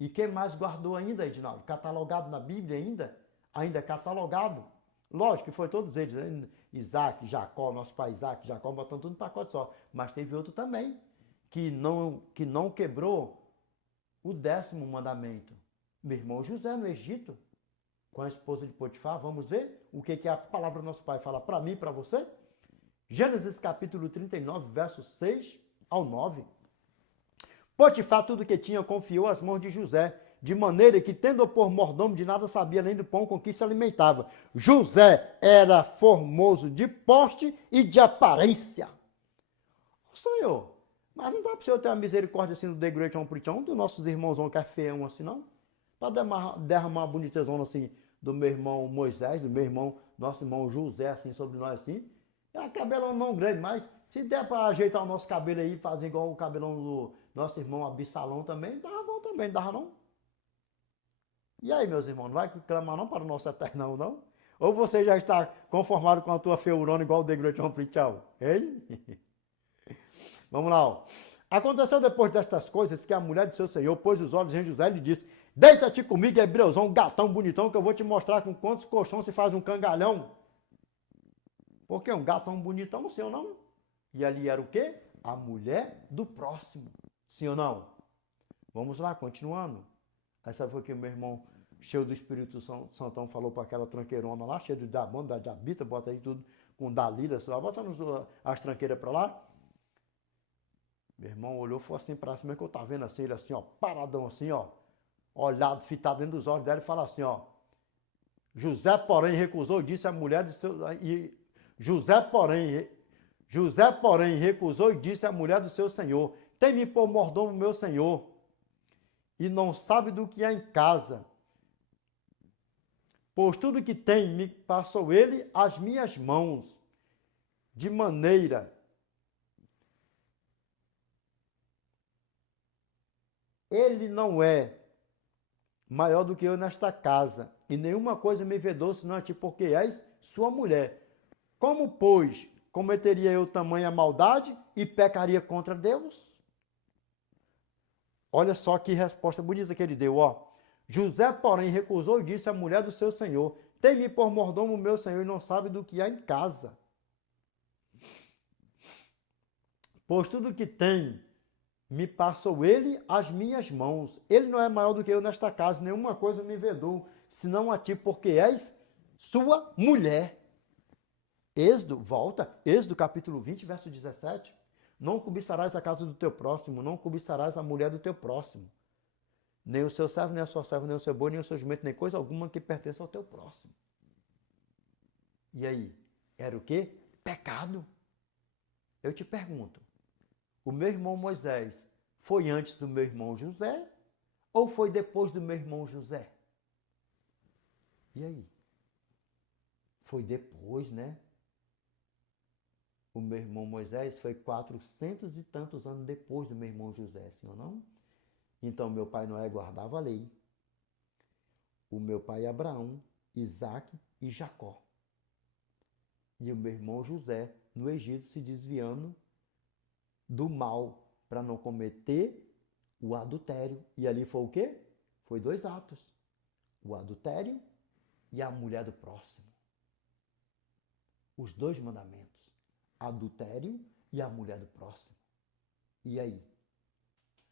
E quem mais guardou ainda, Edinaldo? Catalogado na Bíblia ainda? Ainda catalogado. Lógico que foi todos eles, né? Isaac, Jacó, nosso pai Isaac, Jacó, botando tudo no pacote só. Mas teve outro também, que não quebrou o 10º mandamento. Meu irmão José, no Egito, com a esposa de Potifar, vamos ver o que a palavra do nosso pai fala para mim e para você? Gênesis capítulo 39, versos 6 ao 9. Potifar tudo que tinha confiou às mãos de José, de maneira que, tendo por mordomo, de nada sabia além do pão com que se alimentava. José era formoso de porte e de aparência. Senhor, mas não dá para o Senhor ter uma misericórdia assim do The Great One Preachão, dos nossos irmãozão que é feião assim, não? Para derramar uma bonitezona assim do meu irmão Moisés, do meu irmão, nosso irmão José, assim, sobre nós assim. É um cabelão não grande, mas se der para ajeitar o nosso cabelo aí, fazer igual o cabelão do nosso irmão Absalão também, dava bom também, dava não? E aí, meus irmãos, não vai clamar não para o nosso eternão, não? Ou você já está conformado com a tua feurona igual o The Great One Preachão? Hein? Vamos lá, ó. Aconteceu depois destas coisas que a mulher de seu senhor pôs os olhos em José e lhe disse: deita-te comigo, hebreuzão, um gatão bonitão, que eu vou te mostrar com quantos colchões se faz um cangalhão. Porque um gatão bonitão, sim ou não? E ali era o quê? A mulher do próximo. Sim ou não? Vamos lá, continuando. Aí sabe o que o meu irmão, cheio do Espírito Santão, falou para aquela tranqueirona lá, cheia de diamante, da diabita, bota aí tudo com dalila, bota as tranqueiras para lá. Meu irmão olhou, foi assim para cima, que eu tava vendo assim, ele assim, ó, paradão assim, ó, olhado, fitado dentro dos olhos dela e fala assim, ó, José, porém, recusou e disse à mulher de seu... José, porém, recusou e disse à mulher do seu senhor, tem-me por mordomo meu senhor, e não sabe do que há em casa, pois tudo que tem me passou ele às minhas mãos, de maneira ele não é maior do que eu nesta casa, e nenhuma coisa me vedou senão a ti, porque és sua mulher. Como, pois, cometeria eu tamanha maldade e pecaria contra Deus? Olha só que resposta bonita que ele deu, ó. José, porém, recusou e disse à mulher do seu senhor, tem-me por mordomo meu senhor e não sabe do que há em casa. Pois tudo que tem me passou ele às minhas mãos. Ele não é maior do que eu nesta casa, nenhuma coisa me vedou, senão a ti, porque és sua mulher. Êxodo capítulo 20, verso 17. Não cobiçarás a casa do teu próximo, não cobiçarás a mulher do teu próximo. Nem o seu servo, nem a sua serva, nem o seu boi, nem o seu jumento, nem coisa alguma que pertença ao teu próximo. E aí, era o quê? Pecado. Eu te pergunto, o meu irmão Moisés foi antes do meu irmão José ou foi depois do meu irmão José? E aí? Foi depois, né? O meu irmão Moisés foi 400 e tantos anos depois do meu irmão José, sim ou não? Então, meu pai Noé guardava a lei. O meu pai Abraão, Isaac e Jacó. E o meu irmão José, no Egito, se desviando do mal para não cometer o adultério. E ali foi o quê? Foi 2 atos. O adultério e a mulher do próximo. Os 2 mandamentos. Adultério e a mulher do próximo. E aí?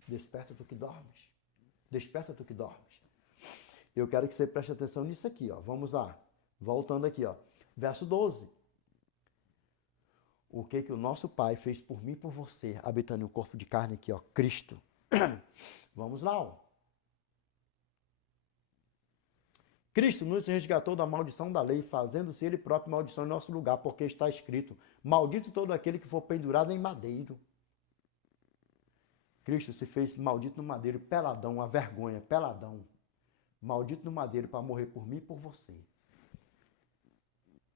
Desperta tu que dormes. Desperta tu que dormes. Eu quero que você preste atenção nisso aqui, ó. Vamos lá. Voltando aqui, ó. Verso 12. O que o nosso Pai fez por mim e por você, habitando em um corpo de carne aqui, ó, Cristo. Vamos lá, ó. Cristo nos resgatou da maldição da lei, fazendo-se ele próprio maldição em nosso lugar, porque está escrito, maldito todo aquele que for pendurado em madeiro. Cristo se fez maldito no madeiro, peladão, a vergonha, peladão. Maldito no madeiro para morrer por mim e por você.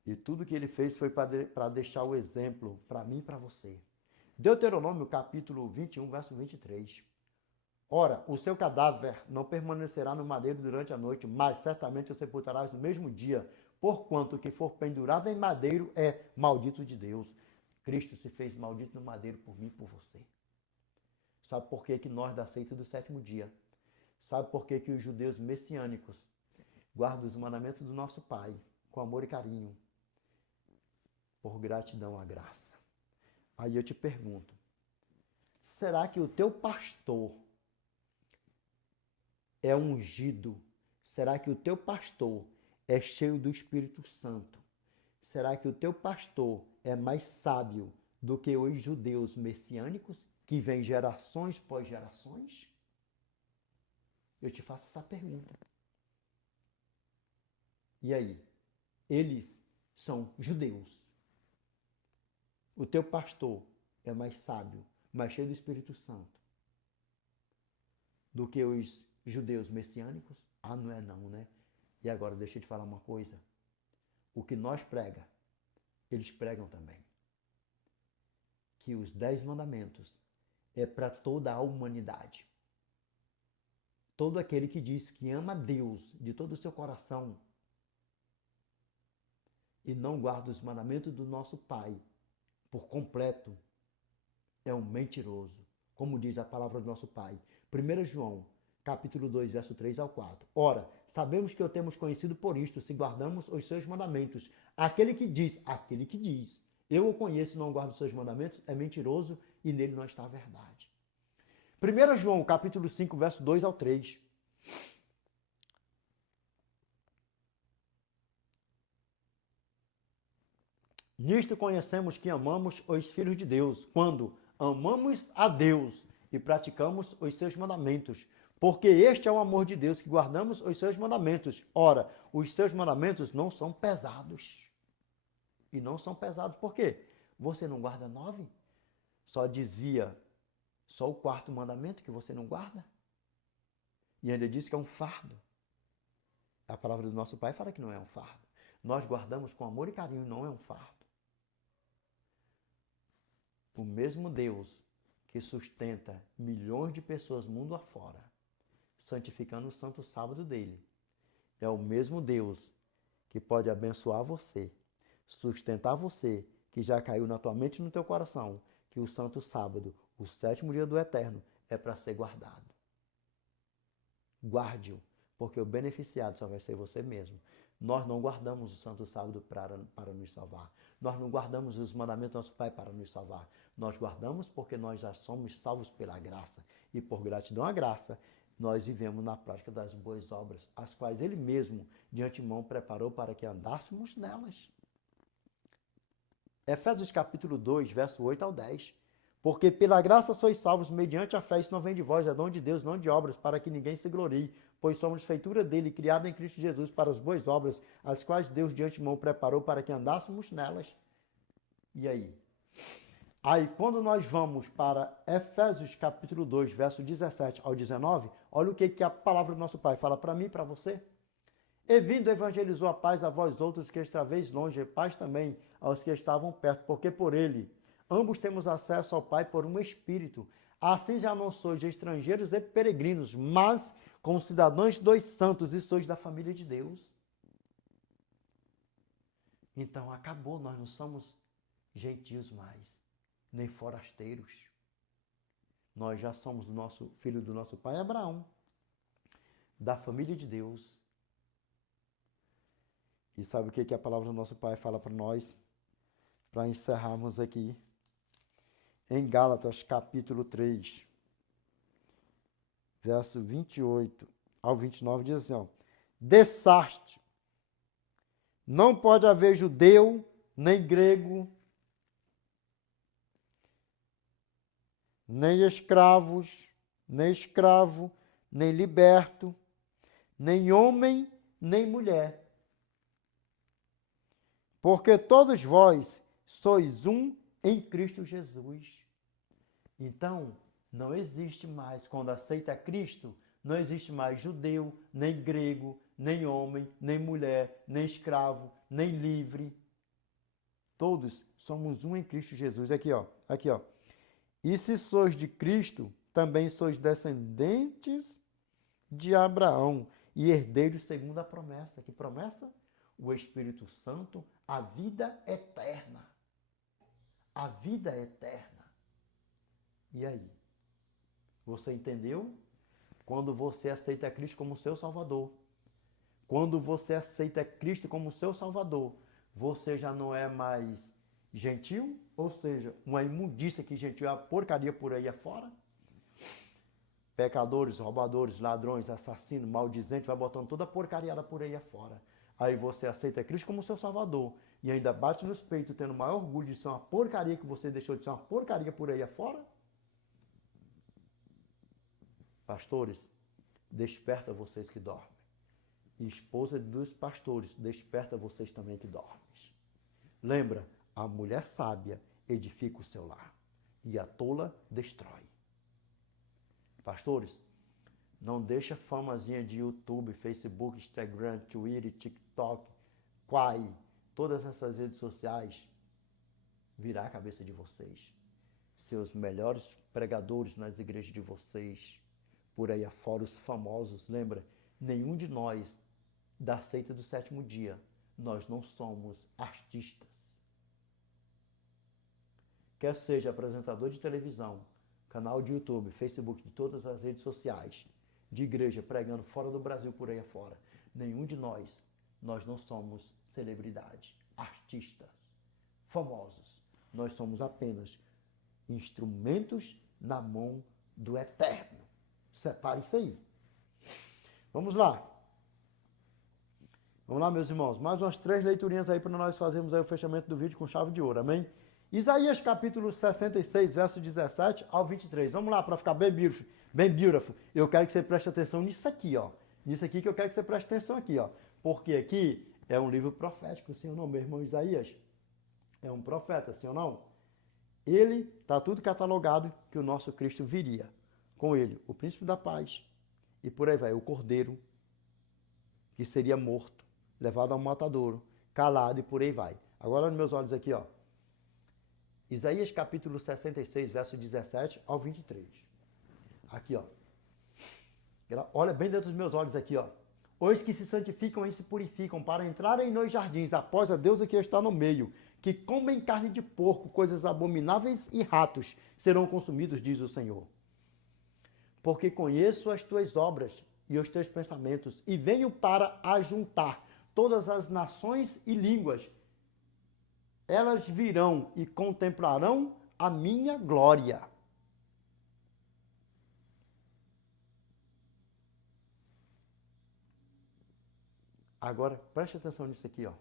E tudo que ele fez foi para deixar o exemplo para mim e para você. Deuteronômio capítulo 21, verso 23. Ora, o seu cadáver não permanecerá no madeiro durante a noite, mas certamente o sepultarás no mesmo dia, porquanto o que for pendurado em madeiro é maldito de Deus. Cristo se fez maldito no madeiro por mim e por você. Sabe por que nós da seita do 7º dia Sabe por que que os judeus messiânicos guardam os mandamentos do nosso Pai com amor e carinho? Por gratidão à graça. Aí eu te pergunto, será que o teu pastor é ungido? Será que o teu pastor é cheio do Espírito Santo? Será que o teu pastor é mais sábio do que os judeus messiânicos, que vêm gerações pós gerações? Eu te faço essa pergunta. E aí? Eles são judeus. O teu pastor é mais sábio, mais cheio do Espírito Santo do que os judeus messiânicos? Ah, não é não, né? E agora deixa eu te falar uma coisa. O que nós pregamos, eles pregam também. Que os 10 mandamentos é para toda a humanidade. Todo aquele que diz que ama a Deus de todo o seu coração e não guarda os mandamentos do nosso Pai por completo, é um mentiroso, como diz a palavra do nosso Pai. 1 João, capítulo 2, verso 3 ao 4. Ora, sabemos que o temos conhecido por isto, se guardamos os seus mandamentos. Aquele que diz, eu o conheço e não guardo os seus mandamentos, é mentiroso e nele não está a verdade. 1 João, capítulo 5, verso 2 ao 3. Nisto conhecemos que amamos os filhos de Deus, quando amamos a Deus e praticamos os seus mandamentos. Porque este é o amor de Deus, que guardamos os seus mandamentos. Ora, os seus mandamentos não são pesados. E não são pesados por quê? Você não guarda 9? Só desvia só o 4º mandamento que você não guarda? E ainda diz que é um fardo. A palavra do nosso Pai fala que não é um fardo. Nós guardamos com amor e carinho, não é um fardo. O mesmo Deus que sustenta milhões de pessoas mundo afora, santificando o santo sábado dele, é o mesmo Deus que pode abençoar você, sustentar você, que já caiu na tua mente e no teu coração, que o santo sábado, o 7º dia do eterno, é para ser guardado. Guarde-o, porque o beneficiado só vai ser você mesmo. Nós não guardamos o santo sábado para nos salvar. Nós não guardamos os mandamentos do nosso Pai para nos salvar. Nós guardamos porque nós já somos salvos pela graça. E por gratidão à graça, nós vivemos na prática das boas obras, as quais Ele mesmo, de antemão, preparou para que andássemos nelas. Efésios capítulo 2, verso 8 ao 10. Porque pela graça sois salvos mediante a fé, isso não vem de vós, é dom de Deus, não de obras, para que ninguém se glorie, pois somos feitura dele, criada em Cristo Jesus para as boas obras, as quais Deus de antemão preparou para que andássemos nelas. E aí? Aí, quando nós vamos para Efésios capítulo 2, verso 17 ao 19, olha o que a palavra do nosso Pai fala para mim e para você. E vindo evangelizou a paz a vós outros que estaveis longe, e paz também aos que estavam perto, porque por ele ambos temos acesso ao Pai por um Espírito. Assim já não sois estrangeiros e peregrinos, mas concidadãos dos santos e sois da família de Deus. Então acabou, nós não somos gentios mais, nem forasteiros. Nós já somos do nosso filho do nosso pai Abraão, da família de Deus. E sabe o que a palavra do nosso Pai fala para nós? Para encerrarmos aqui. Em Gálatas, capítulo 3, verso 28 ao 29, diz assim, ó, dessaste, não pode haver judeu, nem grego, nem escravos, nem escravo, nem liberto, nem homem, nem mulher. Porque todos vós sois um em Cristo Jesus. Então, não existe mais, quando aceita Cristo, não existe mais judeu, nem grego, nem homem, nem mulher, nem escravo, nem livre. Todos somos um em Cristo Jesus. Aqui, ó. E se sois de Cristo, também sois descendentes de Abraão e herdeiros segundo a promessa. Que promessa? O Espírito Santo, a vida eterna. A vida eterna. E aí? Você entendeu quando você aceita Cristo como seu Salvador. Quando você aceita Cristo como seu Salvador, você já não é mais gentil, ou seja, uma imundícia que gentil é a porcaria por aí afora. Pecadores, roubadores, ladrões, assassinos, maldizentes, vai botando toda a porcariada por aí afora. Aí você aceita Cristo como seu Salvador e ainda bate nos peitos, tendo o maior orgulho de ser uma porcaria que você deixou de ser uma porcaria por aí afora. Pastores, desperta vocês que dormem. E esposa dos pastores, desperta vocês também que dormem. Lembra, a mulher sábia edifica o seu lar e a tola destrói. Pastores, não deixa famazinha de YouTube, Facebook, Instagram, Twitter, TikTok, Quai, todas essas redes sociais virar a cabeça de vocês. Seus melhores pregadores nas igrejas de vocês, por aí afora, os famosos, lembra? Nenhum de nós da seita do sétimo dia, nós não somos artistas. Quer seja apresentador de televisão, canal de YouTube, Facebook, de todas as redes sociais, de igreja pregando fora do Brasil, por aí afora, nenhum de nós não somos celebridade, artistas, famosos. Nós somos apenas instrumentos na mão do Eterno. Separe isso aí. Vamos lá. Vamos lá, meus irmãos. Mais umas 3 leiturinhas aí para nós fazermos aí o fechamento do vídeo com chave de ouro. Amém? Isaías capítulo 66, verso 17 ao 23. Vamos lá, para ficar bem beautiful, bem beautiful. Eu quero que você preste atenção nisso aqui, ó. Nisso aqui que eu quero que você preste atenção aqui, ó. Porque aqui é um livro profético, sim ou não, meu irmão Isaías? É um profeta, sim ou não? Ele, está tudo catalogado que o nosso Cristo viria. Com ele, o príncipe da paz. E por aí vai, o cordeiro, que seria morto, levado ao matadouro, calado e por aí vai. Agora, olha nos meus olhos aqui, ó. Isaías capítulo 66, verso 17 ao 23. Aqui, ó. Olha bem dentro dos meus olhos aqui, ó. Os que se santificam e se purificam para entrarem nos jardins, após a Deus que está no meio, que comem carne de porco, coisas abomináveis e ratos, serão consumidos, diz o Senhor. Porque conheço as tuas obras e os teus pensamentos, e venho para ajuntar todas as nações e línguas. Elas virão e contemplarão a minha glória. Agora, preste atenção nisso aqui, ó.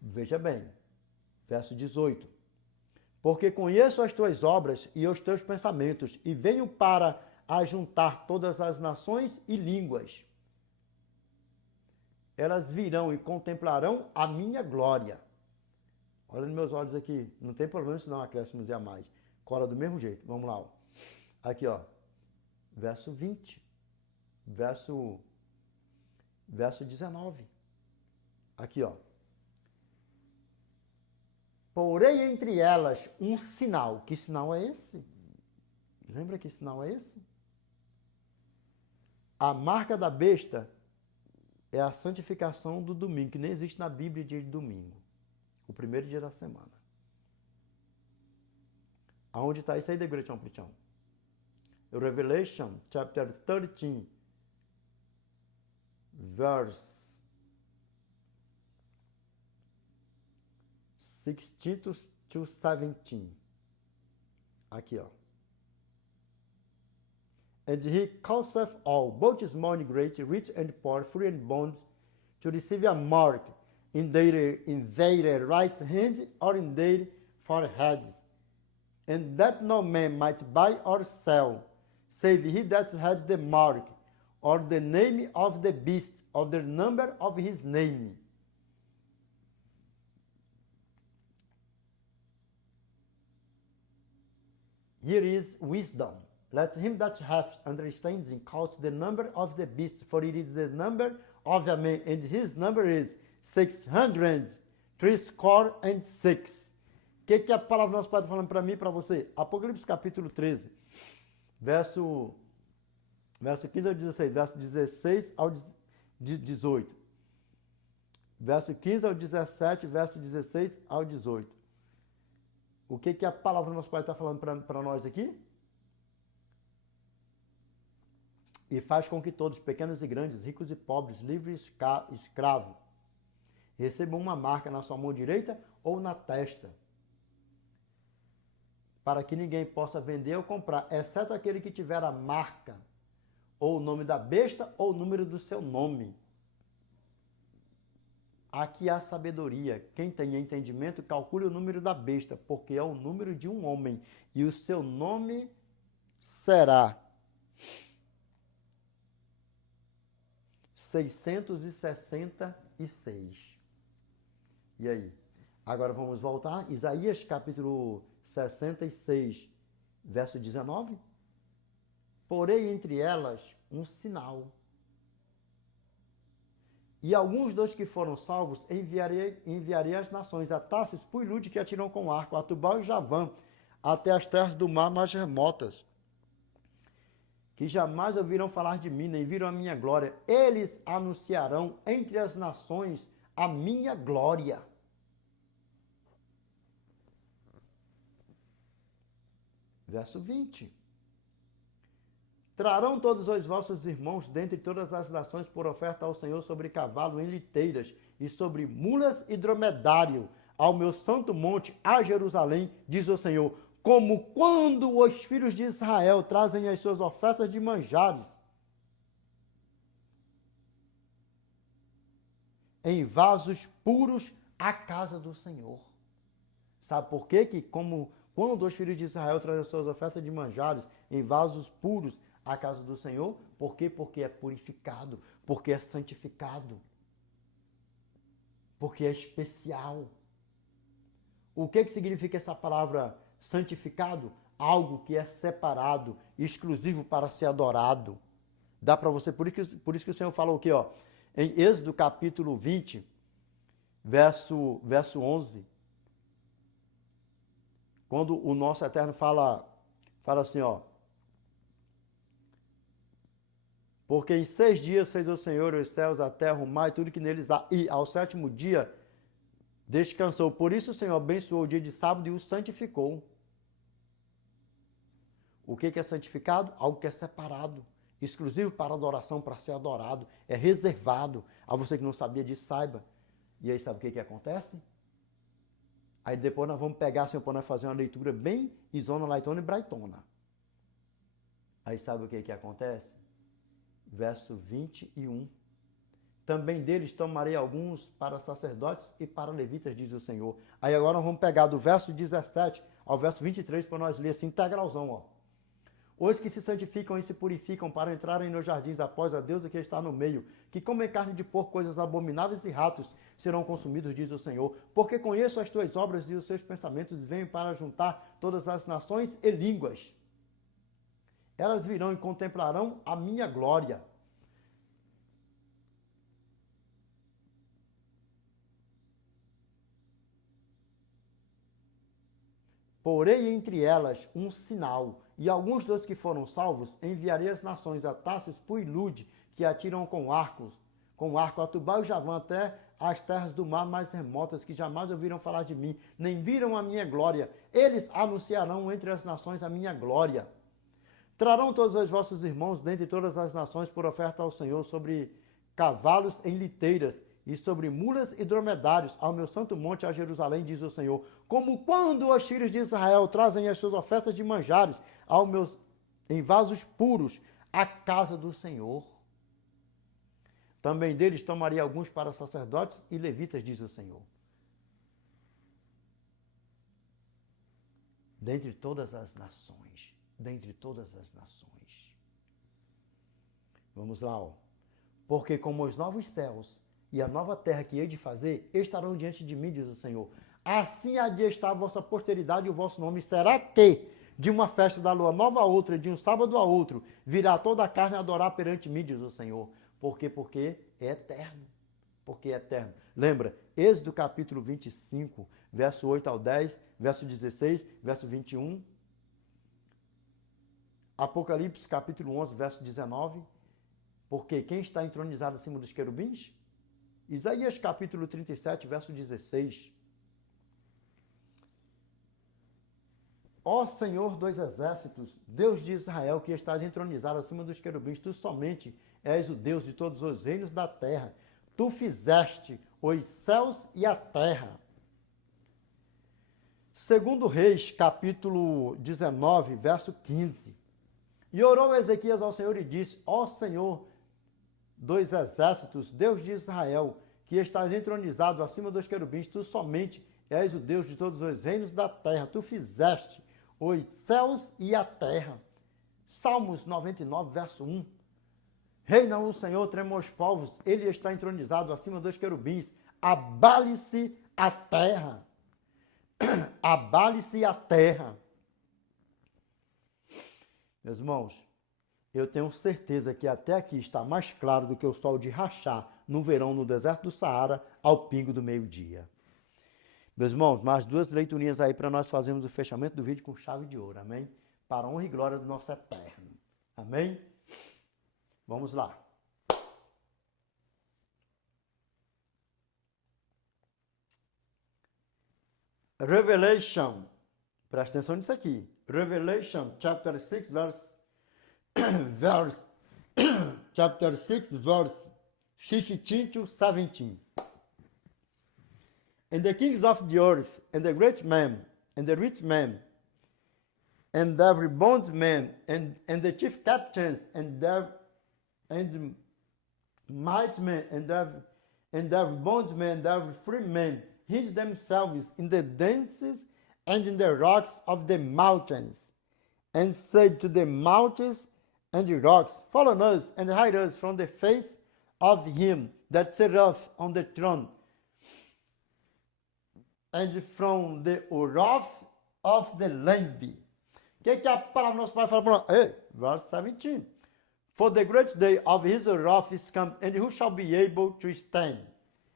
Veja bem, verso 18. Porque conheço as tuas obras e os teus pensamentos, e venho para ajuntar todas as nações e línguas. Elas virão e contemplarão a minha glória. Olha nos meus olhos aqui. Não tem problema se não acréscimos e a mais. Cola do mesmo jeito. Vamos lá. Ó. Aqui, ó. Verso 20. Verso 19. Aqui, ó. Porei entre elas um sinal. Que sinal é esse? Lembra que sinal é esse? A marca da besta é a santificação do domingo, que nem existe na Bíblia dia de domingo. O primeiro dia da semana. Aonde está isso aí, The Great Amplition? Revelation, chapter 13, verse 16 to 17. Aqui, ó. And he causeth all, both small and great, rich and poor, free and bond, to receive a mark in their right hand or in their foreheads, and that no man might buy or sell, save he that had the mark, or the name of the beast, or the number of his name. Here is wisdom. Let him that hath understanding count the number of the beast, for it is the number of a man, and his number is 666. O que a palavra do nosso Pai está falando para mim e para você? Apocalipse capítulo 13, verso 15 ao 16, verso 16 ao 18. Verso 15 ao 17, verso 16 ao 18. O que a palavra do nosso Pai está falando para nós aqui? e faz com que todos, pequenos e grandes, ricos e pobres, livres e escravos, recebam uma marca na sua mão direita ou na testa, para que ninguém possa vender ou comprar, exceto aquele que tiver a marca, ou o nome da besta, ou o número do seu nome. Aqui há sabedoria. Quem tem entendimento, calcule o número da besta, porque é o número de um homem, e o seu nome será 666. E aí? Agora vamos voltar. Isaías capítulo 66, verso 19. Porém entre elas um sinal. E alguns dos que foram salvos enviarei às nações, a Tarsis, Puilude, que atiram com arco, a Tubal e Javã, até as terras do mar mais remotas, que jamais ouviram falar de mim, nem viram a minha glória. Eles anunciarão entre as nações a minha glória. Verso 20. Trarão todos os vossos irmãos dentre todas as nações por oferta ao Senhor sobre cavalo em liteiras e sobre mulas e dromedário ao meu santo monte, a Jerusalém, diz o Senhor, como quando os filhos de Israel trazem as suas ofertas de manjares em vasos puros à casa do Senhor. Sabe por quê? Que como quando os filhos de Israel trazem as suas ofertas de manjares em vasos puros à casa do Senhor, por quê? Porque é purificado, porque é santificado, porque é especial. O que significa essa palavra santificado? Algo que é separado, exclusivo para ser adorado. Dá para você, por isso que o Senhor falou aqui, ó, em Êxodo capítulo 20, verso 11, quando o nosso Eterno fala assim, ó, porque em 6 dias fez o Senhor os céus, a terra, o mar e tudo que neles há, e ao 7º dia descansou. Por isso o Senhor abençoou o dia de sábado e o santificou. O que é santificado? Algo que é separado, exclusivo para adoração, para ser adorado, é reservado. A você que não sabia disso, saiba. E aí sabe o que acontece? Aí depois nós vamos pegar, Senhor, para nós fazer uma leitura bem isona, laitona e braitona. Aí sabe o que acontece? Verso 21. Também deles tomarei alguns para sacerdotes e para levitas, diz o Senhor. Aí agora nós vamos pegar do verso 17 ao verso 23 para nós ler assim, integralzão, ó. Os que se santificam e se purificam para entrarem nos jardins após a deusa que está no meio, que comem carne de porco, coisas abomináveis e ratos serão consumidos, diz o Senhor. Porque conheço as tuas obras e os seus pensamentos e venho para juntar todas as nações e línguas. Elas virão e contemplarão a minha glória. Porém entre elas um sinal, e alguns dos que foram salvos enviarei às nações, a Tarsis, Puilude, que atiram com arco a Tubal e Javã até as terras do mar mais remotas, que jamais ouviram falar de mim, nem viram a minha glória. Eles anunciarão entre as nações a minha glória. Trarão todos os vossos irmãos dentre todas as nações por oferta ao Senhor sobre cavalos em liteiras e sobre mulas e dromedários ao meu santo monte, a Jerusalém, diz o Senhor. Como quando os filhos de Israel trazem as suas ofertas de manjares em vasos puros à casa do Senhor. Também deles tomarei alguns para sacerdotes e levitas, diz o Senhor. Dentre todas as nações. Dentre todas as nações. Vamos lá, ó. Porque como os novos céus e a nova terra que hei de fazer estarão diante de mim, diz o Senhor. Assim há de estar a vossa posteridade e o vosso nome. Será que de uma festa da lua nova a outra, de um sábado a outro, virá toda a carne a adorar perante mim, diz o Senhor. Por quê? Porque é eterno. Porque é eterno. Lembra, Êxodo capítulo 25, verso 8 ao 10, verso 16, verso 21. Apocalipse capítulo 11, verso 19. Porque quem está entronizado acima dos querubins? Isaías capítulo 37, verso 16. Ó Senhor dos exércitos, Deus de Israel, que estás entronizado acima dos querubins, tu somente és o Deus de todos os reinos da terra. Tu fizeste os céus e a terra. Segundo Reis, capítulo 19, verso 15. E orou Ezequias ao Senhor e disse: Ó Senhor dos exércitos, Deus de Israel, que estás entronizado acima dos querubins, tu somente és o Deus de todos os reinos da terra. Tu fizeste os céus e a terra. Salmos 99, verso 1. Reina o Senhor, tremam os povos, ele está entronizado acima dos querubins. Abale-se a terra. Abale-se a terra. Meus irmãos, eu tenho certeza que até aqui está mais claro do que o sol de rachar no verão no deserto do Saara ao pingo do meio-dia. Meus irmãos, mais duas leiturinhas aí para nós fazermos o fechamento do vídeo com chave de ouro, amém? Para a honra e glória do nosso Eterno, amém? Vamos lá. Revelation, presta atenção nisso aqui. Revelation, chapter 6, chapter 6, verse 15 to 17. And the kings of the earth, and the great men, and the rich men, and every bondman, and the chief captains, and mighty men, and every bondman, and every free man, hid themselves in the denses and in the rocks of the mountains, and said to the mountains and the rocks, Follow us and hide us from the face of him that sitteth on the throne, and from the wrath of the Lamb. Que a palavra do nosso Pai fala para nós? Verse 17. For the great day of his wrath is come, and who shall be able to stand?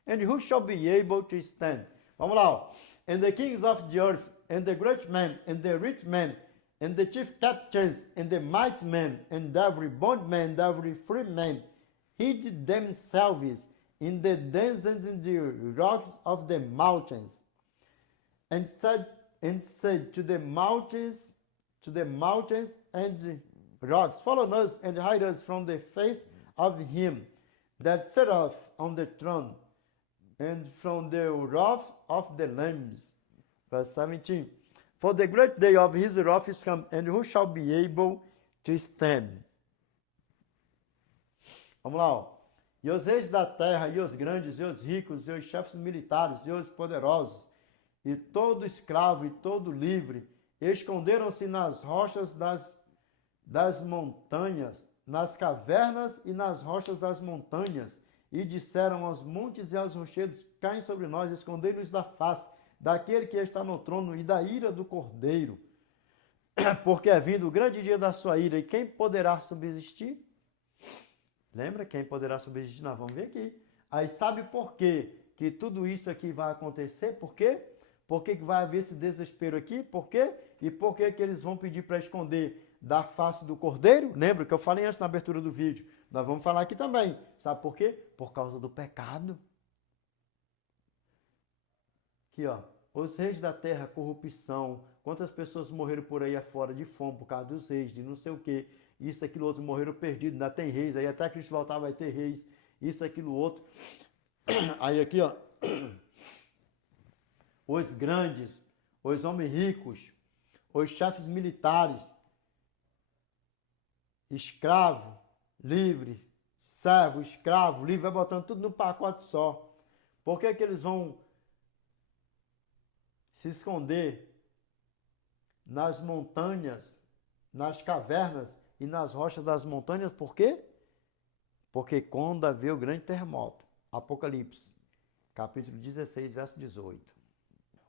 And who shall be able to stand? Vamos lá. Ó. And the kings of the earth, and the great men, and the rich men, and the chief captains, and the mighty men, and every bondman, and every free man, hid themselves in the dens and in the rocks of the mountains, and said to the mountains and the rocks, Follow us and hide us from the face of him that sitteth on the throne, and from the wrath of the lambs. Verse 17. For the great day of his wrath is come, and who shall be able to stand? Vamos lá, ó. E os reis da terra, e os grandes, e os ricos, e os chefes militares, e os poderosos, e todo escravo, e todo livre, esconderam-se nas rochas das montanhas, nas cavernas e nas rochas das montanhas, e disseram aos montes e aos rochedos, caem sobre nós, escondei-nos da face daquele que está no trono e da ira do Cordeiro, porque é vindo o grande dia da sua ira, e quem poderá subsistir? Lembra quem poderá subsistir? Nós vamos ver aqui. Aí sabe por quê que tudo isso aqui vai acontecer? Por quê? Por que vai haver esse desespero aqui? Por quê? E por que eles vão pedir para esconder da face do Cordeiro? Lembra que eu falei antes na abertura do vídeo? Nós vamos falar aqui também. Sabe por quê? Por causa do pecado. Aqui, ó. Os reis da terra, corrupção. Quantas pessoas morreram por aí afora de fome por causa dos reis, de não sei o quê. Isso, aquilo, outro, morreram perdidos. Ainda tem reis. Aí até Cristo voltar vai ter reis. Isso, aquilo, outro. Aí aqui, ó. Os grandes, os homens ricos, os chefes militares, escravo, livre, servo, escravo, livre, vai botando tudo no pacote só. Por que eles vão se esconder nas montanhas, nas cavernas e nas rochas das montanhas? Por quê? Porque quando haver o grande terremoto, Apocalipse, capítulo 16, verso 18.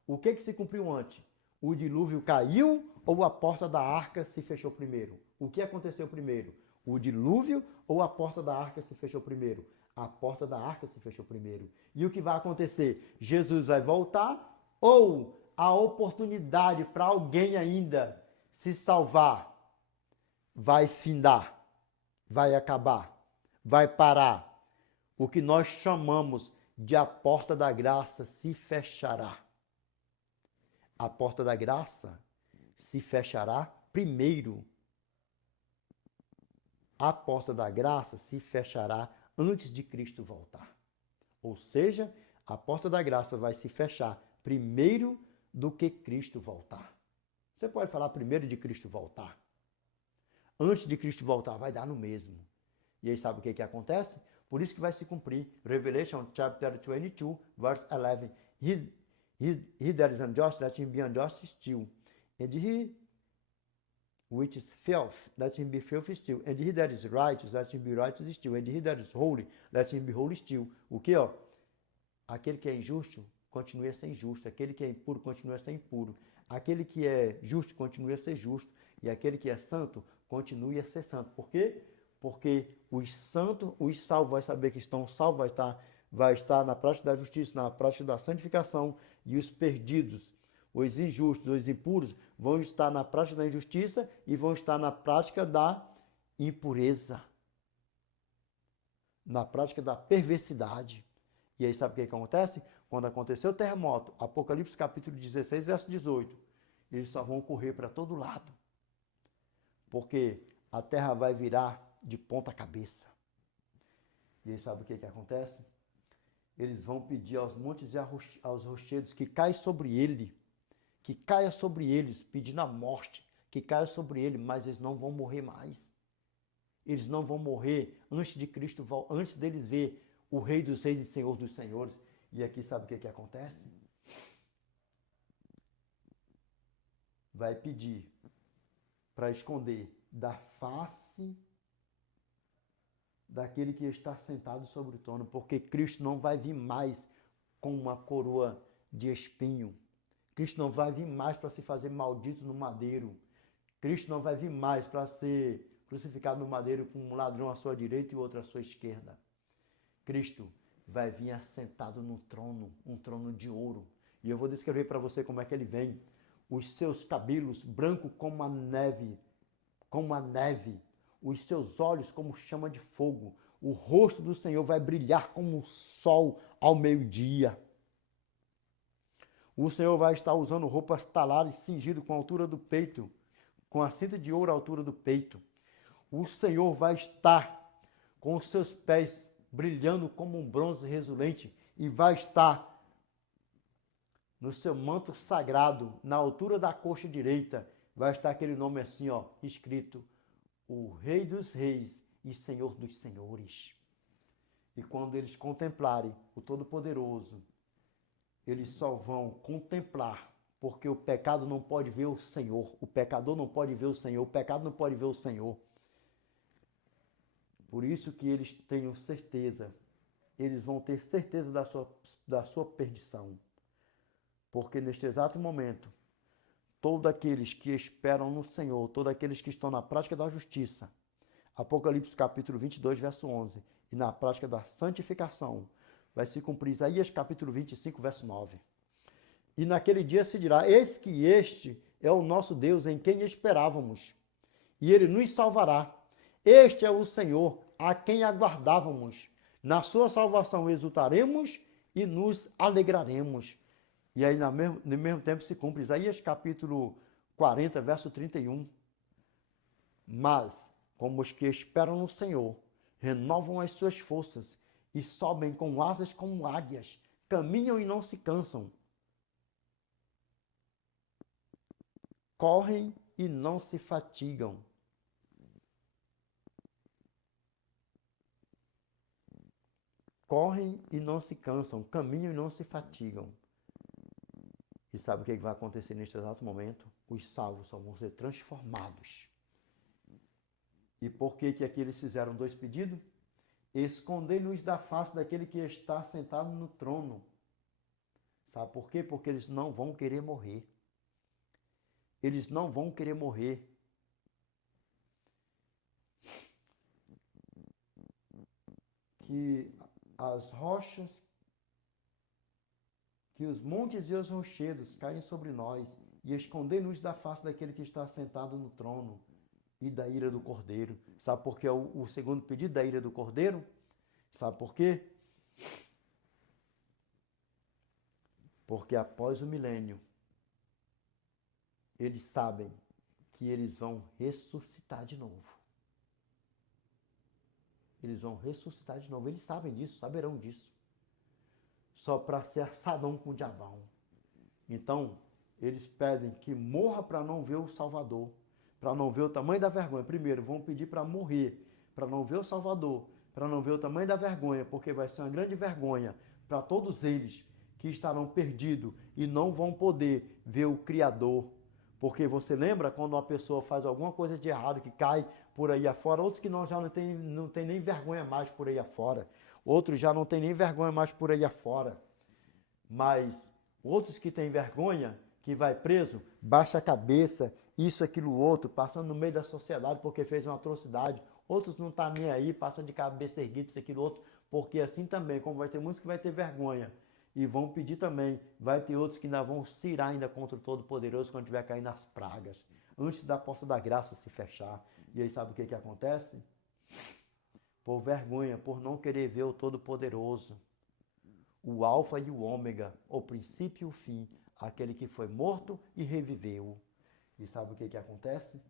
O que se cumpriu antes? O dilúvio caiu ou a porta da arca se fechou primeiro? O que aconteceu primeiro? O dilúvio ou a porta da arca se fechou primeiro? A porta da arca se fechou primeiro. E o que vai acontecer? Jesus vai voltar ou a oportunidade para alguém ainda se salvar vai findar, vai acabar, vai parar? O que nós chamamos de a porta da graça se fechará. A porta da graça se fechará primeiro. A porta da graça se fechará antes de Cristo voltar. Ou seja, a porta da graça vai se fechar primeiro do que Cristo voltar. Você pode falar primeiro de Cristo voltar. Antes de Cristo voltar, vai dar no mesmo. E aí sabe o que acontece? Por isso que vai se cumprir. Revelation chapter 22, verse 11. He that is unjust, let him be unjust still. And he which is filth, let him be filthy still. And he that is righteous, let him be righteous still. And he that is holy, let him be holy still. O que, ó? Aquele que é injusto, continue a ser injusto. Aquele que é impuro, continue a ser impuro. Aquele que é justo, continue a ser justo. E aquele que é santo, continue a ser santo. Por quê? Porque os santos, os salvos, vai saber que estão salvos, vai estar na prática da justiça, na prática da santificação. E os perdidos, os injustos, os impuros, vão estar na prática da injustiça e vão estar na prática da impureza. Na prática da perversidade. E aí sabe o que acontece? Quando aconteceu o terremoto, Apocalipse capítulo 16, verso 18, eles só vão correr para todo lado. Porque a terra vai virar de ponta cabeça. E aí sabe o que acontece? Eles vão pedir aos montes e aos rochedos que caia sobre ele, que caia sobre eles, pedindo a morte, que caia sobre ele, mas eles não vão morrer mais. Eles não vão morrer antes de Cristo, antes deles ver o Rei dos Reis e Senhor dos Senhores. E aqui sabe o que acontece? Vai pedir para esconder da face daquele que está sentado sobre o trono, porque Cristo não vai vir mais com uma coroa de espinho. Cristo não vai vir mais para se fazer maldito no madeiro. Cristo não vai vir mais para ser crucificado no madeiro com um ladrão à sua direita e outro à sua esquerda. Cristo vai vir assentado no trono, um trono de ouro. E eu vou descrever para você como é que ele vem. Os seus cabelos brancos como a neve, os seus olhos como chama de fogo. O rosto do Senhor vai brilhar como o sol ao meio-dia. O Senhor vai estar usando roupas talares, cingido com a altura do peito, com a cinta de ouro à altura do peito. O Senhor vai estar com os seus pés brilhando como um bronze reluzente e vai estar no seu manto sagrado, na altura da coxa direita, vai estar aquele nome assim, ó, escrito: o Rei dos Reis e Senhor dos Senhores. E quando eles contemplarem o Todo-Poderoso, eles só vão contemplar, porque o pecado não pode ver o Senhor, o pecador não pode ver o Senhor, o pecado não pode ver o Senhor. Por isso que eles tenham certeza, eles vão ter certeza da sua perdição. Porque neste exato momento, todos aqueles que esperam no Senhor, todos aqueles que estão na prática da justiça, Apocalipse capítulo 22, verso 11, e na prática da santificação, vai se cumprir Isaías capítulo 25, verso 9. E naquele dia se dirá: eis que este é o nosso Deus em quem esperávamos, e ele nos salvará. Este é o Senhor a quem aguardávamos. Na sua salvação exultaremos e nos alegraremos. E aí, no mesmo tempo, se cumpre Isaías capítulo 40, verso 31. Mas, como os que esperam no Senhor, renovam as suas forças e sobem com asas como águias, caminham e não se cansam, correm e não se fatigam. Correm e não se cansam, caminham e não se fatigam. E sabe o que vai acontecer neste exato momento? Os salvos só vão ser transformados. E por que aqui eles fizeram dois pedidos? Esconder-nos da face daquele que está sentado no trono. Sabe por quê? Porque eles não vão querer morrer. Eles não vão querer morrer. Que as rochas, que os montes e os rochedos caem sobre nós e esconder-nos da face daquele que está sentado no trono e da ira do Cordeiro. Sabe por que é o segundo pedido da ira do Cordeiro? Sabe por quê? Porque após o milênio, eles sabem que eles vão ressuscitar de novo. Eles vão ressuscitar de novo. Eles sabem disso, saberão disso. Só para ser assadão com o diabão. Então, eles pedem que morra para não ver o Salvador, para não ver o tamanho da vergonha. Primeiro, vão pedir para morrer, para não ver o Salvador, para não ver o tamanho da vergonha, porque vai ser uma grande vergonha para todos eles que estarão perdidos e não vão poder ver o Criador. Porque você lembra quando uma pessoa faz alguma coisa de errado que cai por aí afora, outros que já não tem nem vergonha mais por aí afora, outros já não tem nem vergonha mais por aí afora, mas outros que têm vergonha, que vai preso, baixa a cabeça, isso, aquilo, outro, passando no meio da sociedade porque fez uma atrocidade, outros não tá nem aí, passa de cabeça erguida, isso, aquilo, outro, porque assim também, como vai ter muitos que vai ter vergonha, e vão pedir também, vai ter outros que ainda vão se irar ainda contra o Todo-Poderoso quando tiver cair nas pragas, antes da porta da graça se fechar. E aí sabe o que acontece? Por vergonha, por não querer ver o Todo-Poderoso, o Alfa e o Ômega, o princípio e o fim, aquele que foi morto e reviveu. E sabe o que acontece?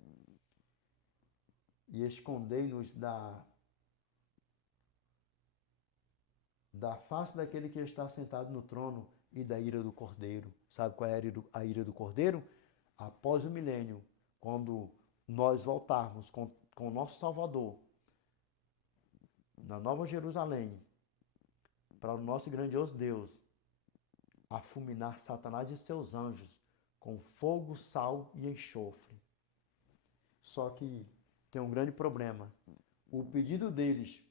E escondei-nos da face daquele que está sentado no trono e da ira do Cordeiro. Sabe qual é a ira do Cordeiro? Após o milênio, quando nós voltarmos com o nosso Salvador, na Nova Jerusalém, para o nosso grandioso Deus, a fulminar Satanás e seus anjos com fogo, sal e enxofre. Só que tem um grande problema. O pedido deles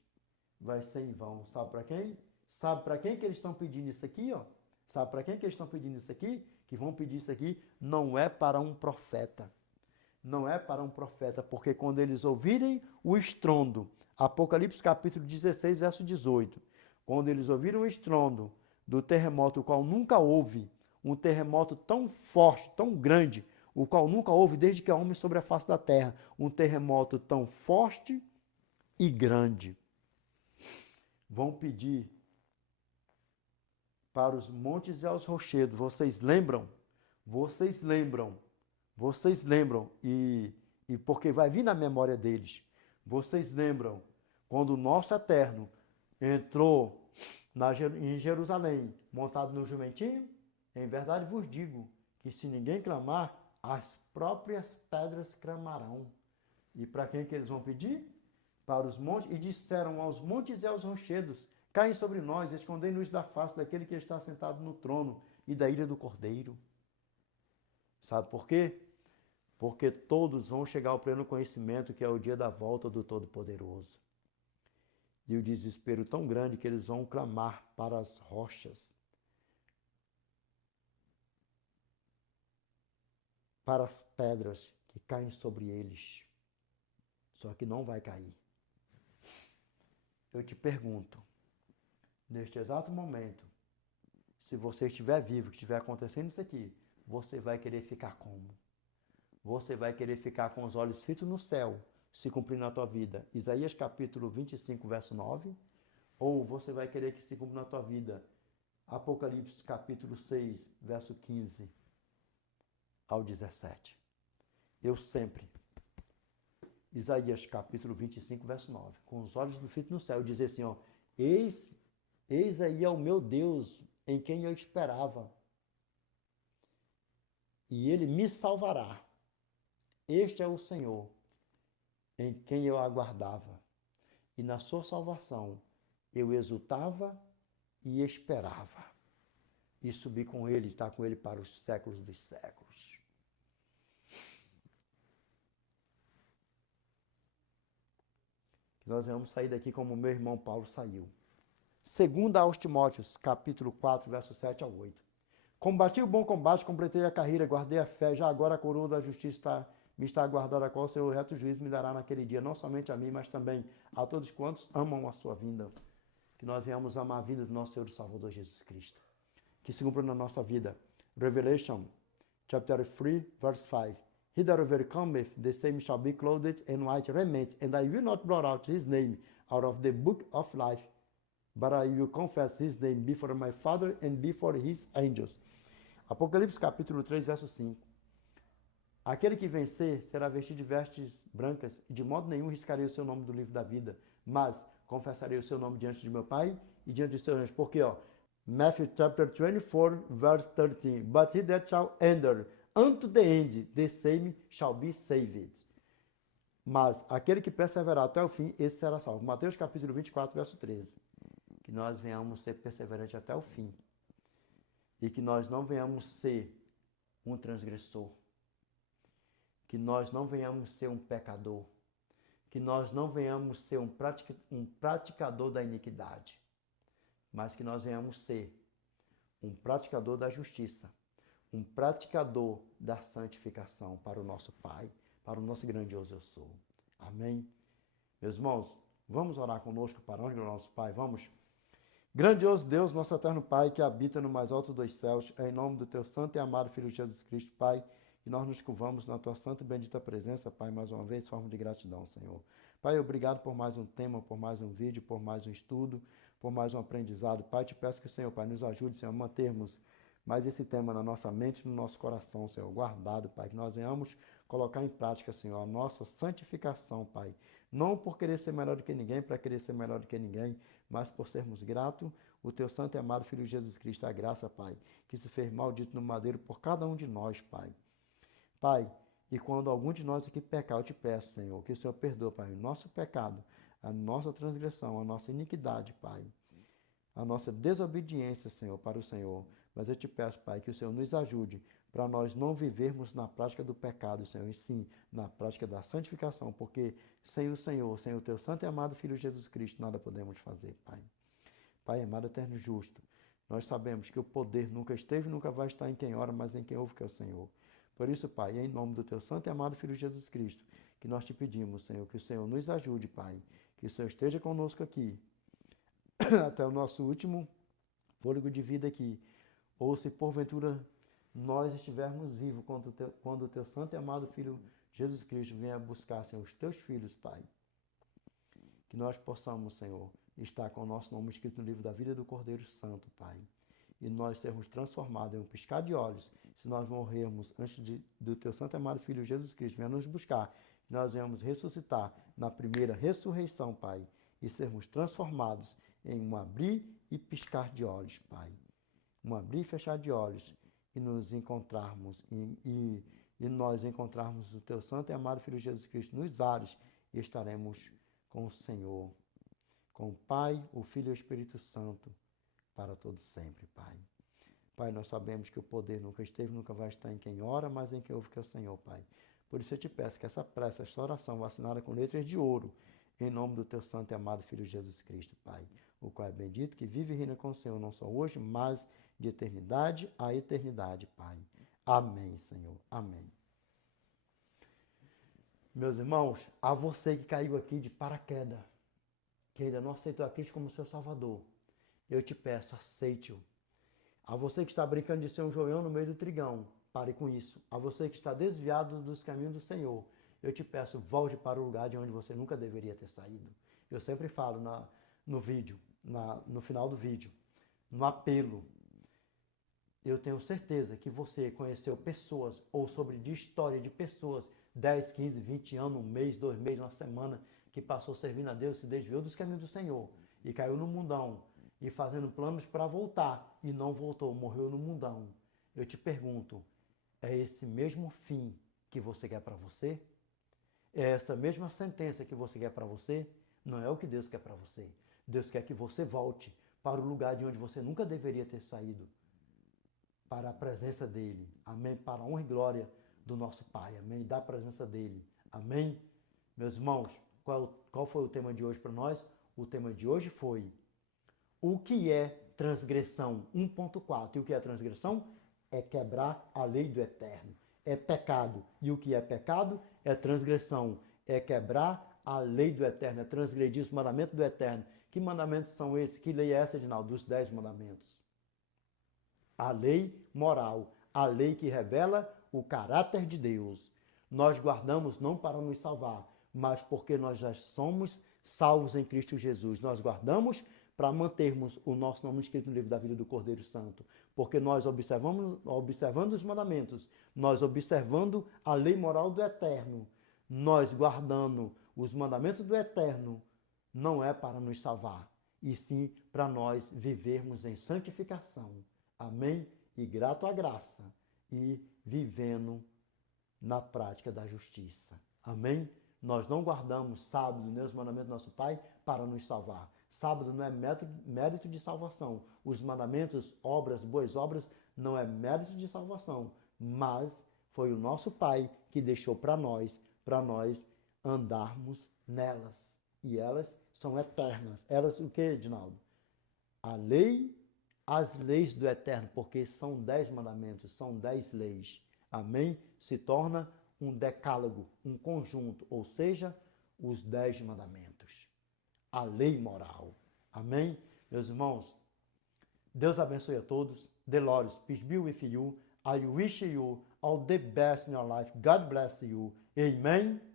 vai ser em vão. Sabe para quem? Sabe para quem que eles estão pedindo isso aqui? Ó? Sabe para quem que eles estão pedindo isso aqui? Que vão pedir isso aqui? Não é para um profeta. Não é para um profeta, porque quando eles ouvirem o estrondo, Apocalipse capítulo 16, verso 18, quando eles ouviram o estrondo do terremoto, o qual nunca houve, um terremoto tão forte, tão grande, o qual nunca houve desde que há homem sobre a face da terra, um terremoto tão forte e grande. Vão pedir para os montes e aos rochedos. Vocês lembram? Vocês lembram? Vocês lembram? E porque vai vir na memória deles. Vocês lembram quando o nosso Eterno entrou em Jerusalém, montado no jumentinho? Em verdade vos digo que se ninguém clamar, as próprias pedras clamarão. E para quem que eles vão pedir? Para os montes, e disseram aos montes e aos rochedos, caem sobre nós, escondei-nos da face daquele que está sentado no trono e da ira do Cordeiro. Sabe por quê? Porque todos vão chegar ao pleno conhecimento que é o dia da volta do Todo-Poderoso. E o desespero tão grande que eles vão clamar para as rochas, para as pedras que caem sobre eles. Só que não vai cair. Eu te pergunto, neste exato momento, se você estiver vivo, que estiver acontecendo isso aqui, você vai querer ficar como? Você vai querer ficar com os olhos fitos no céu, se cumprir na tua vida, Isaías capítulo 25, verso 9, ou você vai querer que se cumpra na tua vida, Apocalipse capítulo 6, verso 15 ao 17. Eu sempre, Isaías capítulo 25, verso 9, com os olhos fitos no céu, dizer assim, ó, eis aí é o meu Deus, em quem eu esperava, e ele me salvará. Este é o Senhor, em quem eu aguardava, e na sua salvação eu exultava e esperava, e subi com ele, estar com ele para os séculos dos séculos. Nós vamos sair daqui como meu irmão Paulo saiu. Segunda aos Timóteos, capítulo 4, verso 7 ao 8. Combati o bom combate, completei a carreira, guardei a fé, já agora a coroa da justiça me está aguardada, a qual o seu reto juízo me dará naquele dia, não somente a mim, mas também a todos quantos amam a sua vinda. Que nós venhamos amar a vinda do nosso Senhor e Salvador Jesus Cristo. Que se cumpra na nossa vida. Revelation, chapter 3, verse 5. He that overcometh, the same shall be clothed in white raiment, and I will not blot out his name out of the book of life, but I will confess his name before my Father and before his angels. Apocalipse capítulo 3, verso 5. Aquele que vencer será vestido de vestes brancas e de modo nenhum riscarei o seu nome do livro da vida, mas confessarei o seu nome diante de meu Pai e diante dos seus anjos. Porque, Matthew chapter 24, verse 13. But he that shall enter unto the end, the same shall be saved. Mas aquele que perseverar até o fim, esse será salvo. Mateus capítulo 24, verso 13. Que nós venhamos ser perseverantes até o fim. E que nós não venhamos ser um transgressor. Que nós não venhamos ser um pecador. Que nós não venhamos ser um praticador da iniquidade. Mas que nós venhamos ser um praticador da justiça. Um praticador da santificação para o nosso Pai, para o nosso grandioso eu sou. Amém? Meus irmãos, vamos orar conosco para onde o nosso Pai? Vamos? Grandioso Deus, nosso eterno Pai, que habita no mais alto dos céus, é em nome do teu santo e amado Filho Jesus Cristo, Pai, que nós nos curvamos na tua santa e bendita presença, Pai, mais uma vez, forma de gratidão, Senhor. Pai, obrigado por mais um tema, por mais um vídeo, por mais um estudo, por mais um aprendizado. Pai, te peço que o Senhor, Pai, nos ajude, Senhor, a mantermos mais esse tema na nossa mente, no nosso coração, Senhor, guardado, Pai, que nós venhamos colocar em prática, Senhor, a nossa santificação, Pai. Não por querer ser melhor do que ninguém, para querer ser melhor do que ninguém, mas por sermos gratos, o teu santo e amado Filho Jesus Cristo, a graça, Pai, que se fez maldito no madeiro por cada um de nós, Pai. Pai, e quando algum de nós aqui pecar, eu te peço, Senhor, que o Senhor perdoe, Pai, o nosso pecado, a nossa transgressão, a nossa iniquidade, Pai, a nossa desobediência, Senhor, para o Senhor. Mas eu te peço, Pai, que o Senhor nos ajude para nós não vivermos na prática do pecado, Senhor, e sim na prática da santificação, porque sem o Senhor, sem o teu santo e amado Filho Jesus Cristo, nada podemos fazer, Pai. Pai amado, eterno e justo, nós sabemos que o poder nunca esteve e nunca vai estar em quem ora, mas em quem ouve, que é o Senhor. Por isso, Pai, em nome do teu santo e amado Filho Jesus Cristo, que nós te pedimos, Senhor, que o Senhor nos ajude, Pai, que o Senhor esteja conosco aqui, até o nosso último fôlego de vida aqui, ou se porventura nós estivermos vivos quando o teu santo e amado Filho Jesus Cristo venha buscar, Senhor, os teus filhos, Pai, que nós possamos, Senhor, estar com o nosso nome escrito no livro da vida do Cordeiro Santo, Pai, e nós sermos transformados em um piscar de olhos, se nós morrermos antes do teu santo e amado Filho Jesus Cristo, venha nos buscar, que nós venhamos ressuscitar na primeira ressurreição, Pai, e sermos transformados em um abrir e piscar de olhos, Pai. Um abrir e fechar de olhos e nos encontrarmos, e nós encontrarmos o teu santo e amado Filho Jesus Cristo nos ares e estaremos com o Senhor, com o Pai, o Filho e o Espírito Santo, para todo sempre, Pai. Pai, nós sabemos que o poder nunca esteve, nunca vai estar em quem ora, mas em quem ouve, que é o Senhor, Pai. Por isso eu te peço que essa prece, essa oração, vacinada com letras de ouro, em nome do teu santo e amado Filho Jesus Cristo, Pai, o qual é bendito, que vive e reina com o Senhor, não só hoje, mas de eternidade a eternidade, Pai. Amém, Senhor. Amém. Meus irmãos, a você que caiu aqui de paraquedas, que ainda não aceitou a Cristo como seu Salvador, eu te peço, aceite-o. A você que está brincando de ser um joião no meio do trigão, pare com isso. A você que está desviado dos caminhos do Senhor, eu te peço, volte para o lugar de onde você nunca deveria ter saído. Eu sempre falo no vídeo, no final do vídeo, no apelo. Eu tenho certeza que você conheceu pessoas, ou sobre de história de pessoas, 10, 15, 20 anos, um mês, 2 meses, uma semana, que passou servindo a Deus, se desviou dos caminhos do Senhor e caiu no mundão, e fazendo planos para voltar, e não voltou, morreu no mundão. Eu te pergunto, é esse mesmo fim que você quer para você? É essa mesma sentença que você quer para você? Não é o que Deus quer para você. Deus quer que você volte para o lugar de onde você nunca deveria ter saído, para a presença dEle. Amém? Para a honra e glória do nosso Pai. Amém? Da presença dEle. Amém? Meus irmãos, qual foi o tema de hoje para nós? O tema de hoje foi: o que é transgressão? 1.4. E o que é transgressão? É quebrar a lei do Eterno. É pecado. E o que é pecado? É transgressão. É quebrar a lei do Eterno. É transgredir os mandamentos do Eterno. Que mandamentos são esses? Que lei é essa, Edinaldo? Dos 10 mandamentos. A lei moral. A lei que revela o caráter de Deus. Nós guardamos não para nos salvar, mas porque nós já somos salvos em Cristo Jesus. Nós guardamos para mantermos o nosso nome escrito no livro da vida do Cordeiro Santo, porque nós observando os mandamentos, nós observando a lei moral do Eterno, nós guardando os mandamentos do Eterno, não é para nos salvar, e sim para nós vivermos em santificação. Amém? E grato à graça, e vivendo na prática da justiça. Amém? Nós não guardamos sábado, nem os mandamentos do nosso Pai, para nos salvar. Sábado não é mérito de salvação. Os mandamentos, obras, boas obras, não é mérito de salvação. Mas foi o nosso Pai que deixou para nós andarmos nelas. E elas são eternas. Elas o que, Edinaldo? A lei, as leis do Eterno, porque são 10 mandamentos, são 10 leis. Amém? Se torna um decálogo, um conjunto, ou seja, os 10 mandamentos. A lei moral. Amém? Meus irmãos, Deus abençoe a todos. The Lord peace be with you. I wish you all the best in your life. God bless you. Amen.